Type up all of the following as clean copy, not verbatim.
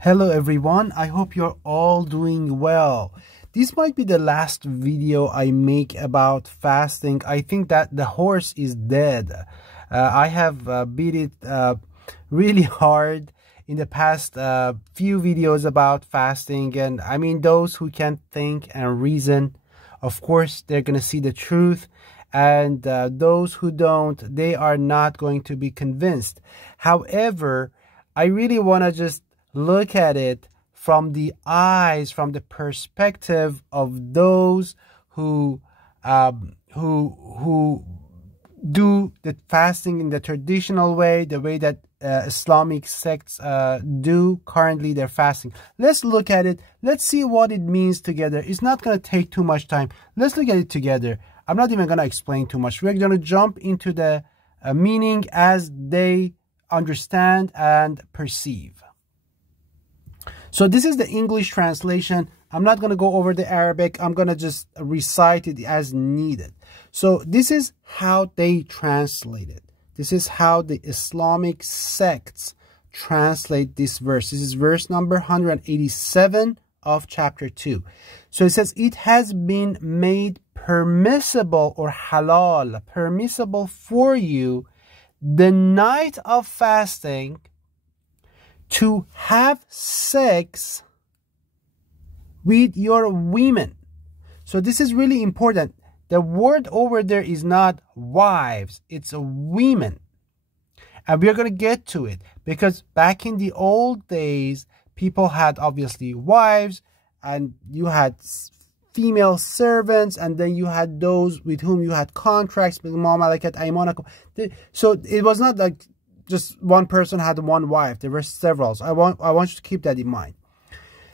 Hello everyone, I hope you're all doing well. This might be the last video I make about fasting. I think that the horse is dead. I have beat it really hard in the past few videos about fasting, and I mean, those who can think and reason, of course they're gonna see the truth, and those who don't, they are not going to be convinced. However, I really want to just look at it from the eyes, from the perspective of those who do the fasting in the traditional way, the way that Islamic sects do currently their fasting. Let's look at it. Let's see what it means together. It's not going to take too much time. Let's look at it together. I'm not even going to explain too much. We're going to jump into the meaning as they understand and perceive. So this is the English translation. I'm not going to go over the Arabic. I'm going to just recite it as needed. So this is how they translate it. This is how the Islamic sects translate this verse. This is verse number 187 of chapter 2. So it says, it has been made permissible, or halal, permissible for you, the night of fasting, to have sex with your women. So this is really important. The word over there is not wives, it's women. And we're going to get to it, because back in the old days, people had obviously wives, and you had female servants, and then you had those with whom you had contracts. So it was not like just one person had one wife. There were several. So I want you to keep that in mind.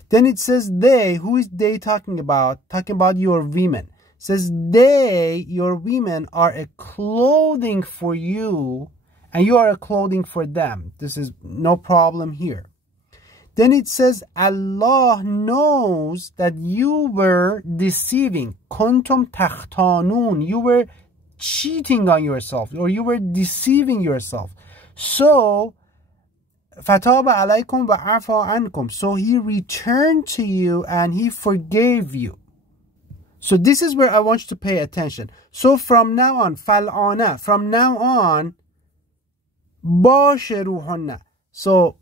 Then it says they. Who is they talking about? Talking about your women. It says they, your women, are a clothing for you, and you are a clothing for them. This is no problem here. Then it says Allah knows that you were deceiving. Kuntum takhtanun. You were cheating on yourself, or you were deceiving yourself. So, فَتَابَ عَلَيْكُمْ وَعَفَى عَنْكُمْ. So he returned to you and he forgave you. So this is where I want you to pay attention. So from now on, فَالْعَانَ, from now on, بَاشِرُوهُنَّ. So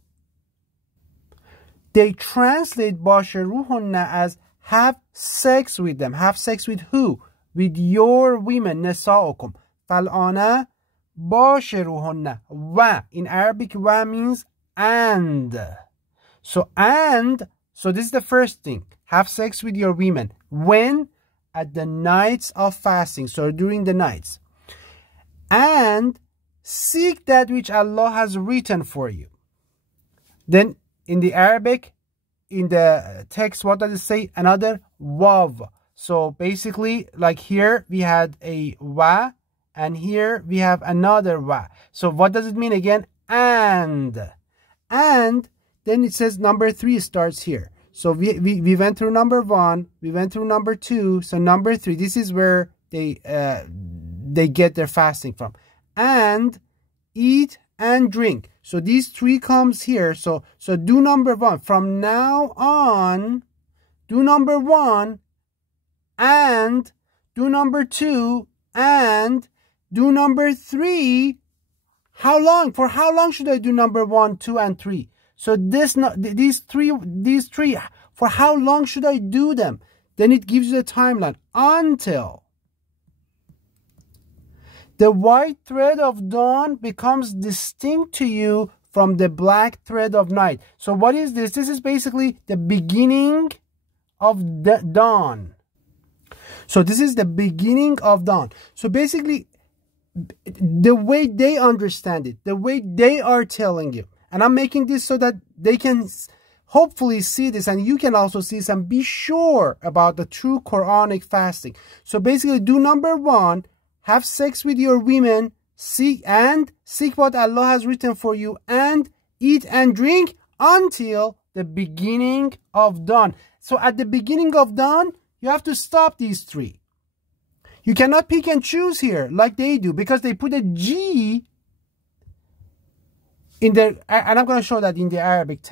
they translate بَاشِرُوهُنَّ as have sex with them. Have sex with who? With your women, نِسَاؤُكُمْ. فَالْعَانَ باشروهن. Wa in Arabic, wa means and. So this is the first thing. Have sex with your women. When? At the nights of fasting. So during the nights. And seek that which Allah has written for you. Then in the Arabic, in the text, what does it say? Another wav. So basically, like here we had a wa, and here we have another wa. So what does it mean again? And then it says number 3 starts here. So we went through number 1, we went through number 2. So number 3, this is where they get their fasting from. And eat and drink. So these 3 comes here. So do number 1. From now on, do number 1, and do number 2, and do number 3. How long? For how long should I do number 1, 2, and 3? So these three, for how long should I do them? Then it gives you a timeline until the white thread of dawn becomes distinct to you from the black thread of night. So what is this? This is basically the beginning of the dawn. So this is the beginning of dawn. So basically, the way they understand it, the way they are telling you, and I'm making this so that they can hopefully see this, and you can also see this and be sure about the true Quranic fasting. So basically, do number 1, have sex with your women, seek what Allah has written for you, and eat and drink until the beginning of dawn. So at the beginning of dawn, you have to stop these 3. You cannot pick and choose here like they do, because they put a G and I'm going to show that in the Arabic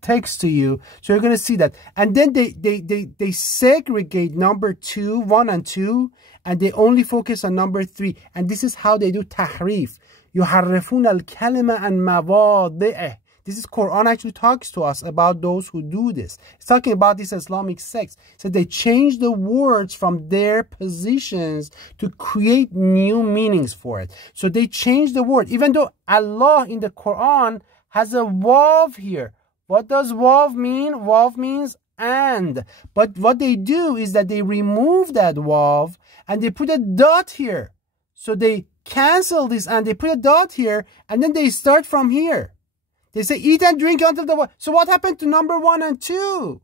text to you, so you're going to see that. And then they segregate number 2, 1 and 2, and they only focus on number 3. And this is how they do tahrif. يحرفون الكلمة عن مواضعه. This is Quran actually talks to us about those who do this. It's talking about this Islamic sects. So they change the words from their positions to create new meanings for it. So they change the word. Even though Allah in the Quran has a wav here. What does wav mean? Wav means and. But what they do is that they remove that wav and they put a dot here. So they cancel this and they put a dot here and then they start from here. They say eat and drink until the... So what happened to number 1 and 2?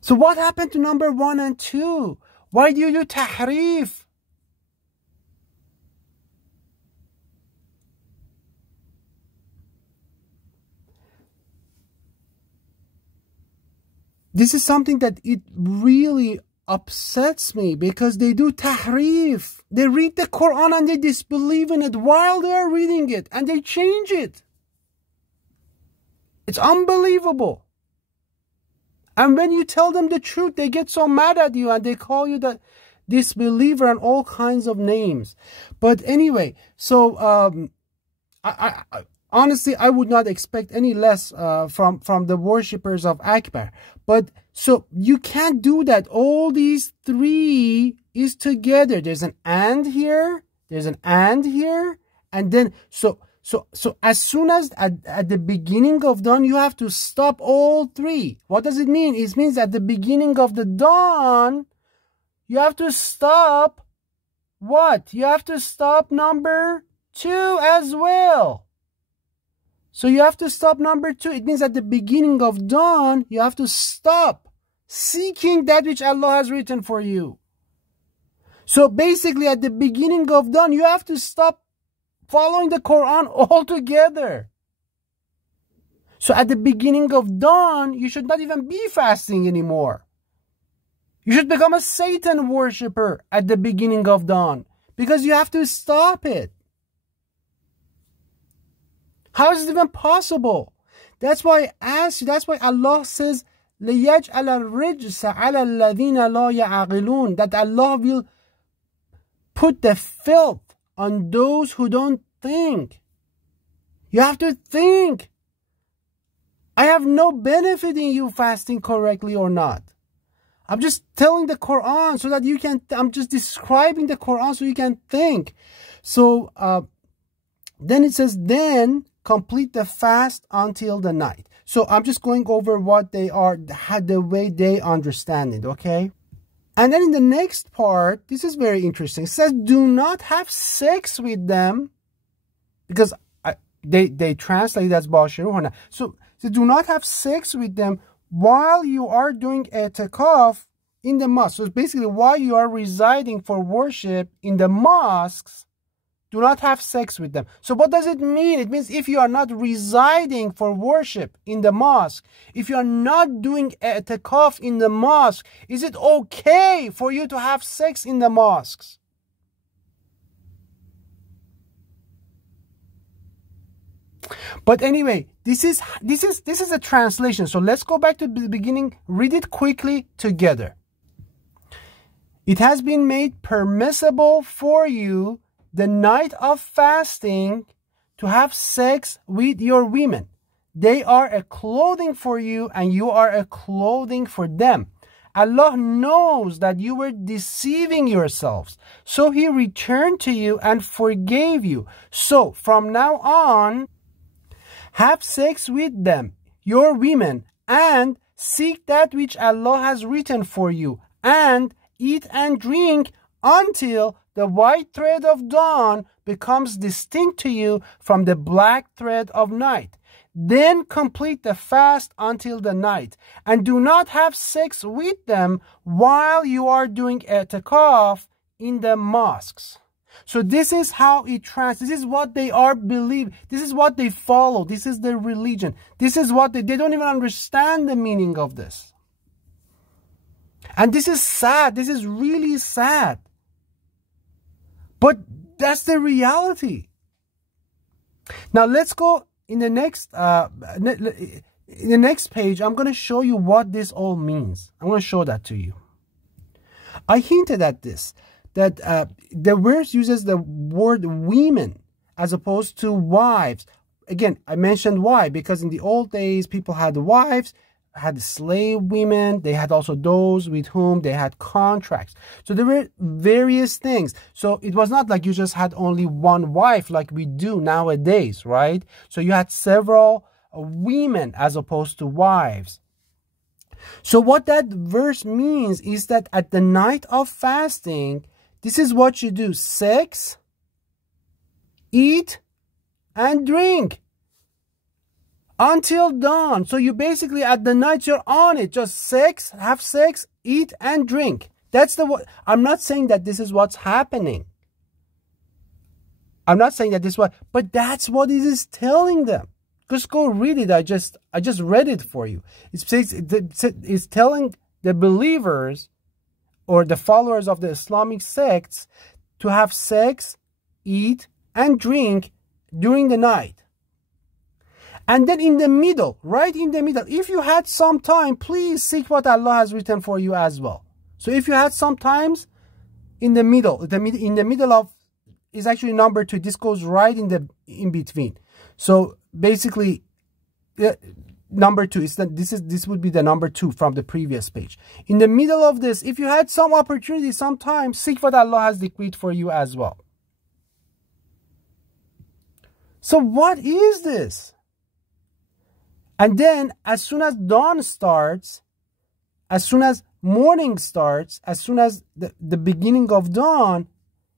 So what happened to number 1 and 2? Why do you do tahrif? This is something that it really upsets me, because they do tahrif. They read the Quran and they disbelieve in it while they are reading it, and they change it. It's unbelievable. And when you tell them the truth, they get so mad at you and they call you the disbeliever and all kinds of names. But anyway, so honestly, I would not expect any less from the worshippers of Akbar. But so you can't do that. All these 3 is together. There's an and here. There's an and here. And then so as soon as at the beginning of dawn, you have to stop all 3. What does it mean? It means at the beginning of the dawn, you have to stop what? You have to stop number 2 as well. So you have to stop number 2. It means at the beginning of dawn, you have to stop seeking that which Allah has written for you. So basically at the beginning of dawn, you have to stop following the Quran altogether. So at the beginning of dawn, you should not even be fasting anymore. You should become a Satan worshipper at the beginning of dawn, because you have to stop it. How is it even possible? That's why I ask you, that's why Allah says, لِيَجْعَلَ الرِّجْسَ عَلَى الَّذِينَ لَا يَعْقِلُونَ, that Allah will put the filth on those who don't think. You have to think. I have no benefit in you fasting correctly or not. I'm just telling the Quran so that you can, I'm just describing the Quran so you can think. So then it says, then complete the fast until the night. So I'm just going over what they are, the way they understand it, okay? And then in the next part, this is very interesting. It says, do not have sex with them, because they translate it as bashiruhunna. So do not have sex with them while you are doing i'tikaf in the mosque. So basically, while you are residing for worship in the mosques, do not have sex with them. So what does it mean? It means if you are not residing for worship in the mosque, if you are not doing i'tikaf in the mosque, is it okay for you to have sex in the mosques? But anyway, this is a translation. So let's go back to the beginning. Read it quickly together. It has been made permissible for you the night of fasting to have sex with your women. They are a clothing for you and you are a clothing for them. Allah knows that you were deceiving yourselves. So He returned to you and forgave you. So from now on, have sex with them, your women, and seek that which Allah has written for you, and eat and drink until the white thread of dawn becomes distinct to you from the black thread of night. Then complete the fast until the night, and do not have sex with them while you are doing i'tikaf in the mosques. So this is how it translates. This is what they are believe. This is what they follow. This is their religion. This is what they don't even understand the meaning of this. And this is sad. This is really sad. But That's the reality. Now let's go in the next page. I'm going to show you what this all means. I'm going to show that to you. I hinted at this, that the verse uses the word women as opposed to wives. Again, I mentioned why, because in the old days, people had wives, had slave women. They had also those with whom they had contracts. So there were various things. So it was not like you just had only one wife like we do nowadays, right? So you had several women as opposed to wives. So what that verse means is that at the night of fasting, this is what you do: sex, eat, and drink until dawn. So you basically, at the night, you're on it. Just sex, have sex, eat, and drink. That's the I'm not saying that this is what's happening. I'm not saying that this is what, but that's what it is telling them. Just go read it. I just read it for you. It's telling the believers or the followers of the Islamic sects to have sex, eat, and drink during the night. And then in the middle, right in the middle, if you had some time, please seek what Allah has written for you as well. So if you had some times in the middle, in the middle of is actually number 2. This goes right in between. So basically, number 2 is that this would be the number 2 from the previous page. In the middle of this, if you had some opportunity, some time, seek what Allah has decreed for you as well. So what is this? And then as soon as dawn starts, as soon as morning starts, as soon as the beginning of dawn,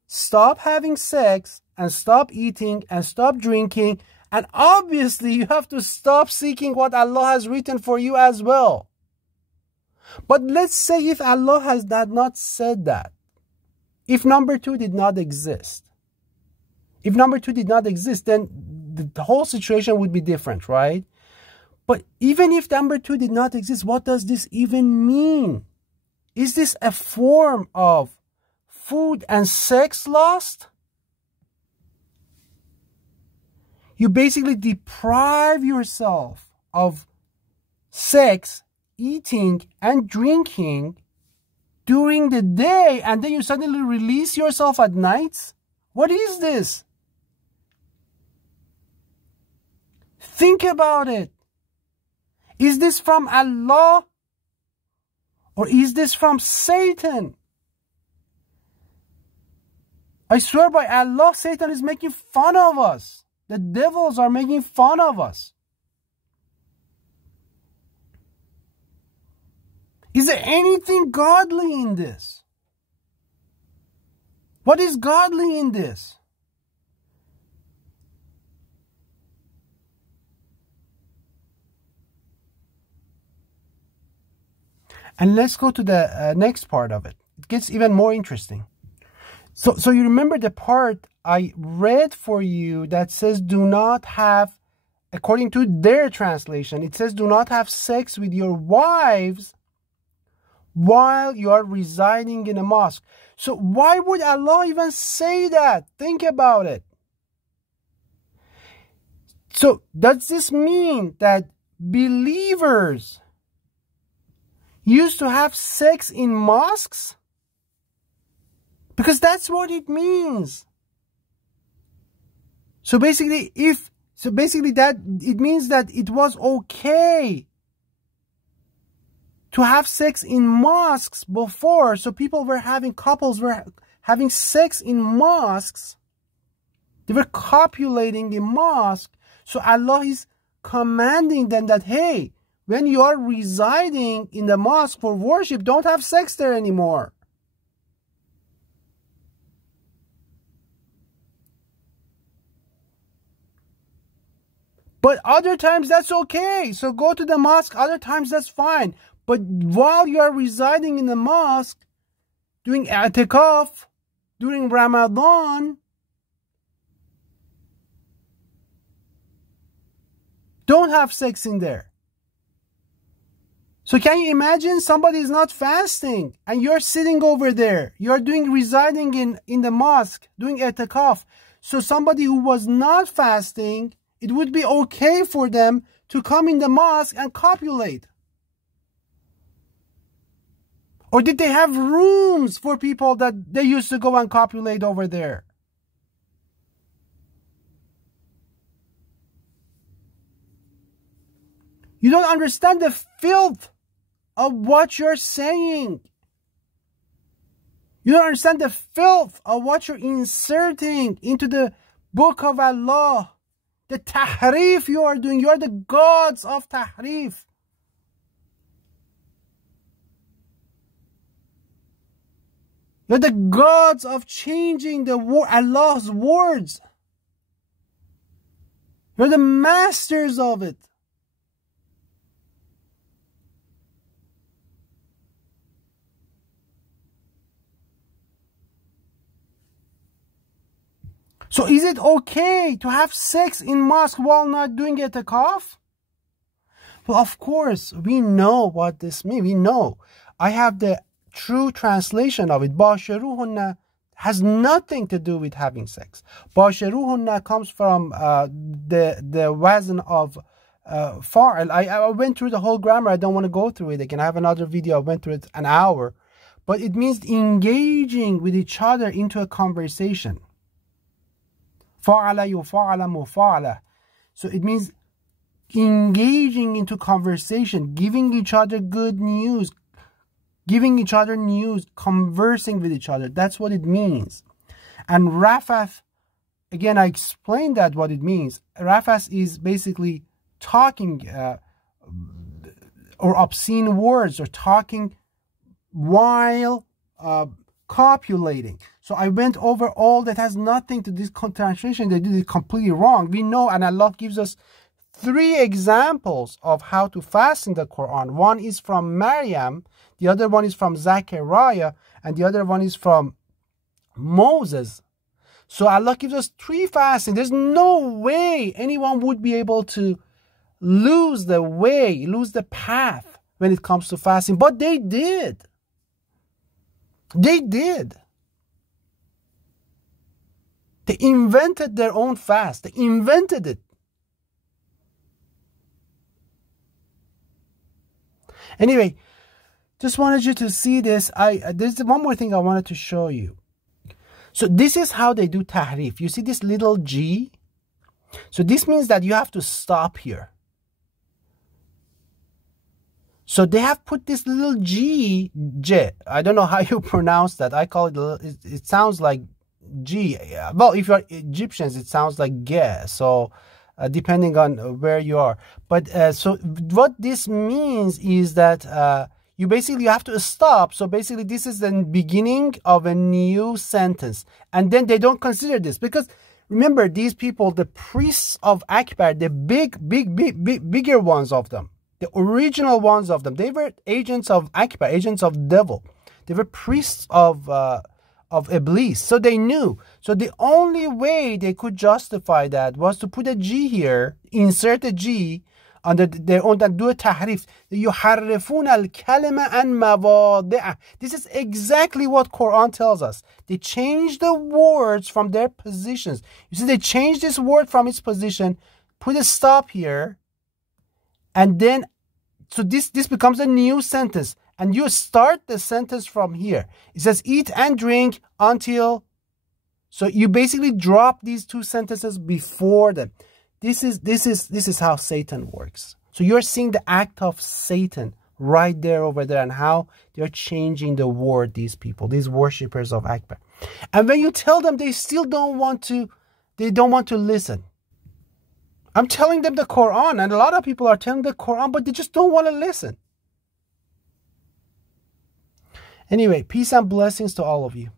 stop having sex and stop eating and stop drinking. And obviously you have to stop seeking what Allah has written for you as well. But let's say if Allah had not said that, if number 2 did not exist, then the whole situation would be different, right? But even if number 2 did not exist, what does this even mean? Is this a form of food and sex lust? You basically deprive yourself of sex, eating, and drinking during the day, and then you suddenly release yourself at night? What is this? Think about it. Is this from Allah? Or is this from Satan? I swear by Allah, Satan is making fun of us. The devils are making fun of us. Is there anything godly in this? What is godly in this? And let's go to the next part of it. It gets even more interesting. So you remember the part I read for you that says do not have, according to their translation, it says do not have sex with your wives while you are residing in a mosque. So why would Allah even say that? Think about it. So does this mean that believers used to have sex in mosques? Because that's what it means. So basically that it means that it was okay to have sex in mosques before. So couples were having sex in mosques. They were copulating in mosque. So Allah is commanding them that, hey, when you are residing in the mosque for worship, don't have sex there anymore. But other times that's okay. So go to the mosque. Other times that's fine. But while you are residing in the mosque, doing i'tikaf, during Ramadan, don't have sex in there. So can you imagine somebody is not fasting and you're sitting over there, you're residing in the mosque, doing i'tikaf. So somebody who was not fasting, it would be okay for them to come in the mosque and copulate. Or did they have rooms for people that they used to go and copulate over there? You don't understand the filth of what you're saying. You don't understand the filth of what you're inserting into the book of Allah. The tahrif you are doing. You are the gods of tahrif. You're the gods of changing Allah's words. You're the masters of it. So is it okay to have sex in mosque while not doing i'tikaf? Well, of course, we know what this means. We know. I have the true translation of it. Bashiruhunna has nothing to do with having sex. Bashiruhunna comes from the wazn of fa'al. I went through the whole grammar. I don't want to go through it again. I have another video. I went through it an hour. But it means engaging with each other into a conversation. Fa'ala yufa'ala mufa'ala. So it means engaging into conversation, giving each other good news, giving each other news, conversing with each other. That's what it means. And rafath, again, I explained that what it means. Rafath is basically talking or obscene words, or talking while copulating. So I went over all that has nothing to this translation. They did it completely wrong. We know, and Allah gives us 3 examples of how to fast in the Quran. One is from Maryam, the other one is from Zechariah, and the other one is from Moses. So Allah gives us 3 fasting. There's no way anyone would be able to lose the way, lose the path when it comes to fasting. But they did. They did. They invented their own fast. They invented it. Anyway, just wanted you to see this. There's one more thing I wanted to show you. So this is how they do tahrif. You see this little G? So this means that you have to stop here. So they have put this little J. I don't know how you pronounce that. I call it, it sounds like G. Well, if you're Egyptians, it sounds like Ge. So depending on where you are. But so what this means is that you basically have to stop. So basically this is the beginning of a new sentence. And then they don't consider this. Because remember, these people, the priests of Akbar, the bigger ones of them, the original ones of them, they were agents of Akbar, agents of devil. They were priests of Iblis. So they knew. So the only way they could justify that was to put a G here, insert a G under their own, and do a tahrif. يُحَرِّفُونَ الْكَلِمَ عَنْ مَوَاضِعَهُ. This is exactly what Quran tells us. They change the words from their positions. You see, they change this word from its position, put a stop here, and then, so this becomes a new sentence. And you start the sentence from here. It says, eat and drink until. So you basically drop these 2 sentences before them. This is how Satan works. So you're seeing the act of Satan right there, over there, and how they're changing the word, these people, these worshippers of Akbar. And when you tell them, they still don't want to, listen. I'm telling them the Quran, and a lot of people are telling the Quran, but they just don't want to listen. Anyway, peace and blessings to all of you.